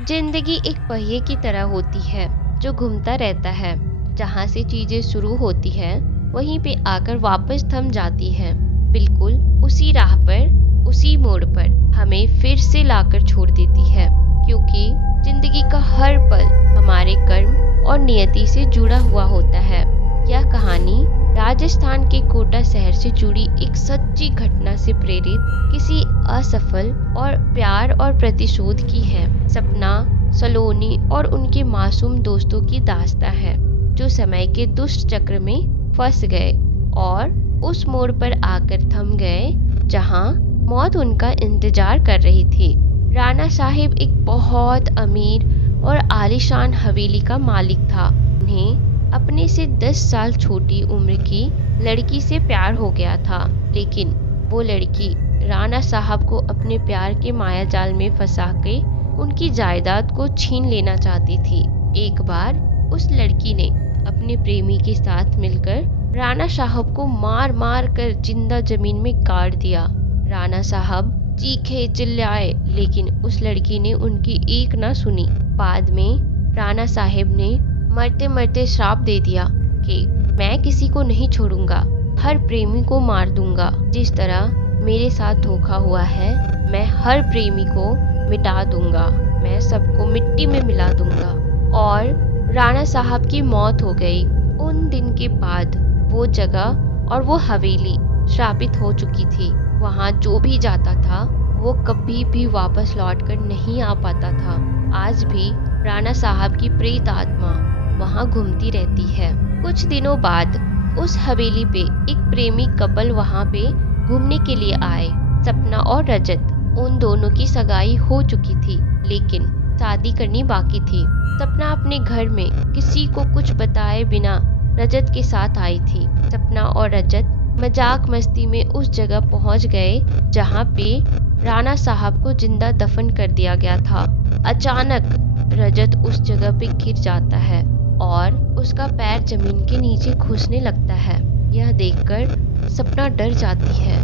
जिंदगी एक पहिए की तरह होती है जो घूमता रहता है। जहाँ से चीजें शुरू होती है वहीं पे आकर वापस थम जाती है। बिल्कुल उसी राह पर, उसी मोड़ पर हमें फिर से लाकर छोड़ देती है। क्योंकि जिंदगी का हर पल हमारे कर्म और नियति से जुड़ा हुआ होता है। यह कहानी राजस्थान के कोटा शहर से जुड़ी एक सच्ची घटना से प्रेरित किसी असफल और प्यार और प्रतिशोध की है। सपना, सलोनी और उनके मासूम दोस्तों की दास्तां है जो समय के दुष्ट चक्र में फंस गए और उस मोड़ पर आकर थम गए जहां मौत उनका इंतजार कर रही थी। राणा साहिब एक बहुत अमीर और आलीशान हवेली का मालिक था। उन्हें अपने से 10 साल छोटी उम्र की लड़की से प्यार हो गया था, लेकिन वो लड़की राणा साहब को अपने प्यार के मायाजाल में फंसा के उनकी जायदाद को छीन लेना चाहती थी। एक बार उस लड़की ने अपने प्रेमी के साथ मिलकर राणा साहब को मार मार कर जिंदा जमीन में गाड़ दिया। राणा साहब चीखे चिल्लाए, लेकिन उस लड़की ने उनकी एक ना सुनी। बाद में राणा साहब ने मरते मरते श्राप दे दिया कि मैं किसी को नहीं छोड़ूंगा, हर प्रेमी को मार दूंगा। जिस तरह मेरे साथ धोखा हुआ है, मैं हर प्रेमी को मिटा दूंगा, मैं सबको मिट्टी में मिला दूंगा। और राणा साहब की मौत हो गई। उन दिन के बाद वो जगह और वो हवेली श्रापित हो चुकी थी। वहाँ जो भी जाता था वो कभी भी वापस लौटकर नहीं आ पाता था। आज भी राणा साहब की प्रेत आत्मा वहाँ घूमती रहती है। कुछ दिनों बाद उस हवेली पे एक प्रेमी कपल वहाँ पे घूमने के लिए आए। सपना और रजत, उन दोनों की सगाई हो चुकी थी, लेकिन शादी करनी बाकी थी। सपना अपने घर में किसी को कुछ बताए बिना रजत के साथ आई थी। सपना और रजत मजाक मस्ती में उस जगह पहुंच गए जहां पे राणा साहब को जिंदा दफन कर दिया गया था। अचानक रजत उस जगह पे गिर जाता है और उसका पैर जमीन के नीचे घुसने लगता है। यह देखकर सपना डर जाती है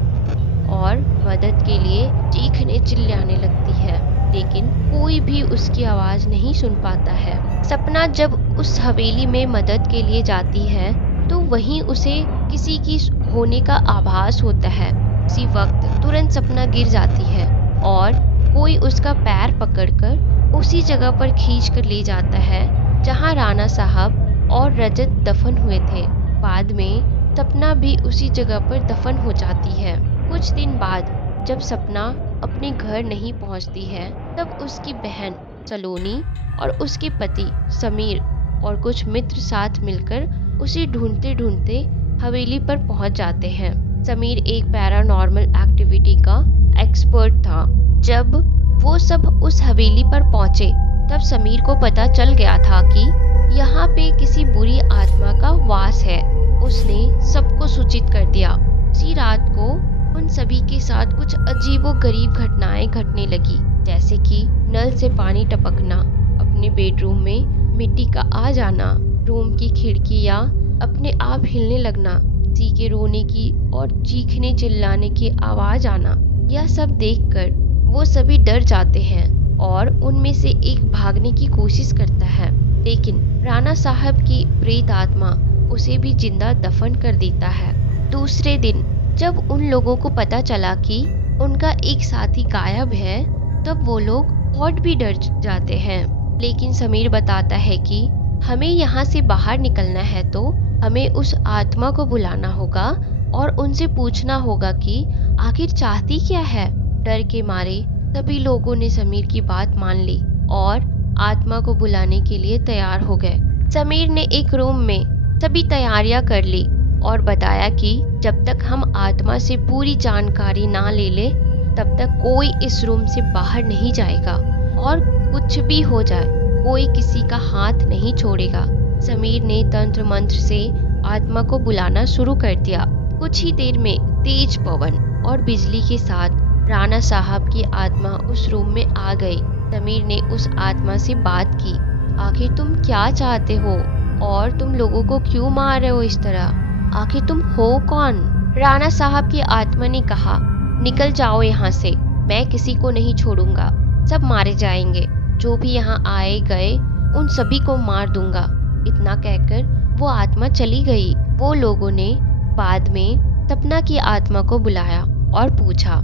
और मदद के लिए चीखने चिल्लाने लगती है, लेकिन कोई भी उसकी आवाज नहीं सुन पाता है। सपना जब उस हवेली में मदद के लिए जाती है तो वहीं उसे किसी की होने का आभास होता है। उसी वक्त तुरंत सपना गिर जाती है और कोई उसका पैर पकड़कर उसी जगह पर खींच कर ले जाता है जहां राणा साहब और रजत दफन हुए थे। बाद में सपना भी उसी जगह पर दफन हो जाती है। कुछ दिन बाद जब सपना अपने घर नहीं पहुंचती है, तब उसकी बहन सलोनी और उसके पति समीर और कुछ मित्र साथ मिलकर उसे ढूंढते ढूंढते हवेली पर पहुंच जाते हैं। समीर एक पैरानॉर्मल एक्टिविटी का एक्सपर्ट था। जब वो सब उस हवेली पर पहुंचे तब समीर को पता चल गया था कि यहाँ पे किसी बुरी आत्मा का वास है। उसने सबको सूचित कर दिया। उसी रात को उन सभी के साथ कुछ अजीबोगरीब घटनाएं घटने लगी, जैसे कि नल से पानी टपकना, अपने बेडरूम में मिट्टी का आ जाना, रूम की खिड़कियां अपने आप हिलने लगना, किसी के रोने की और चीखने चिल्लाने की आवाज आना। यह सब देखकर वो सभी डर जाते हैं और उनमें से एक भागने की कोशिश करता है, लेकिन राणा साहब की प्रेत आत्मा उसे भी जिंदा दफन कर देता है। दूसरे दिन जब उन लोगों को पता चला कि उनका एक साथी गायब है, तब वो लोग और भी डर जाते हैं। लेकिन समीर बताता है कि हमें यहाँ से बाहर निकलना है तो हमें उस आत्मा को बुलाना होगा और उनसे पूछना होगा कि आखिर चाहती क्या है। डर के मारे सभी लोगों ने समीर की बात मान ली और आत्मा को बुलाने के लिए तैयार हो गए। समीर ने एक रूम में सभी तैयारियां कर ली और बताया कि जब तक हम आत्मा से पूरी जानकारी ना ले ले तब तक कोई इस रूम से बाहर नहीं जाएगा और कुछ भी हो जाए कोई किसी का हाथ नहीं छोड़ेगा। समीर ने तंत्र मंत्र से आत्मा को बुलाना शुरू कर दिया। कुछ ही देर में तेज पवन और बिजली के साथ राणा साहब की आत्मा उस रूम में आ गई। समीर ने उस आत्मा से बात की, आखिर तुम क्या चाहते हो और तुम लोगों को क्यों मार रहे हो इस तरह, आखिर तुम हो कौन। राणा साहब की आत्मा ने कहा, निकल जाओ यहाँ से, मैं किसी को नहीं छोड़ूंगा, सब मारे जाएंगे। जो भी यहाँ आए गए उन सभी को मार दूंगा। इतना कहकर वो आत्मा चली गई। वो लोगों ने बाद में सपना की आत्मा को बुलाया और पूछा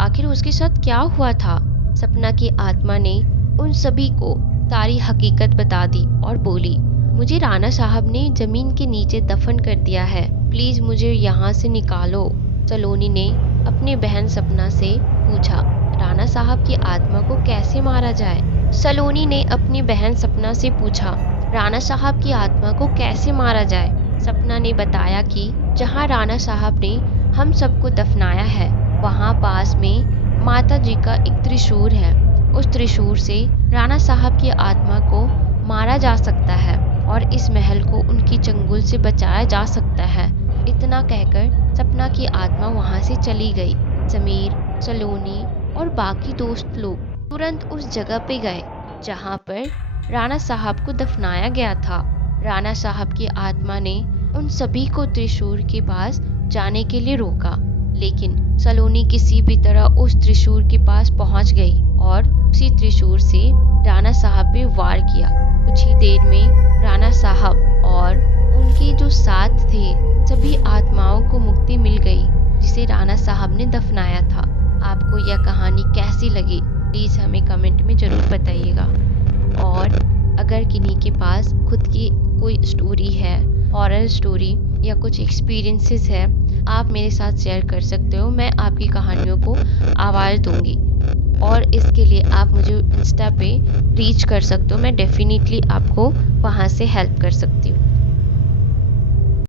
आखिर उसके साथ क्या हुआ था। सपना की आत्मा ने उन सभी को सारी हकीकत बता दी और बोली, मुझे राणा साहब ने जमीन के नीचे दफन कर दिया है, प्लीज मुझे यहाँ से निकालो। सलोनी ने अपनी बहन सपना से पूछा, राणा साहब की आत्मा को कैसे मारा जाए। सलोनी ने अपनी बहन सपना से पूछा, राणा साहब की आत्मा को कैसे मारा जाए। सपना ने बताया कि जहाँ राणा साहब ने हम सबको दफनाया है वहाँ पास में माता जी का एक त्रिशूल है। उस त्रिशूल से राणा साहब की आत्मा को मारा जा सकता है और इस महल को उनकी चंगुल से बचाया जा सकता है। इतना कहकर सपना की आत्मा वहाँ से चली गई। समीर, सलोनी और बाकी दोस्त लोग तुरंत उस जगह पे गए जहाँ पर राणा साहब को दफनाया गया था। राणा साहब की आत्मा ने उन सभी को त्रिशूल के पास जाने के लिए रोका, लेकिन सलोनी किसी भी तरह उस त्रिशूल के पास पहुंच गई और उसी त्रिशूल से राणा साहब पे वार किया। कुछ ही देर में राणा साहब और उनके जो साथ थे सभी आत्माओं को मुक्ति मिल गई जिसे राणा साहब ने दफनाया था। आपको यह कहानी कैसी लगी प्लीज़ हमें कमेंट में ज़रूर बताइएगा। और अगर किन्हीं के पास खुद की कोई स्टोरी है, हॉरर स्टोरी या कुछ एक्सपीरियंसेस है, आप मेरे साथ शेयर कर सकते हो। मैं आपकी कहानियों को आवाज़ दूंगी और इसके लिए आप मुझे इंस्टा पे रीच कर सकते हो। मैं डेफिनेटली आपको वहाँ से हेल्प कर सकती हूँ।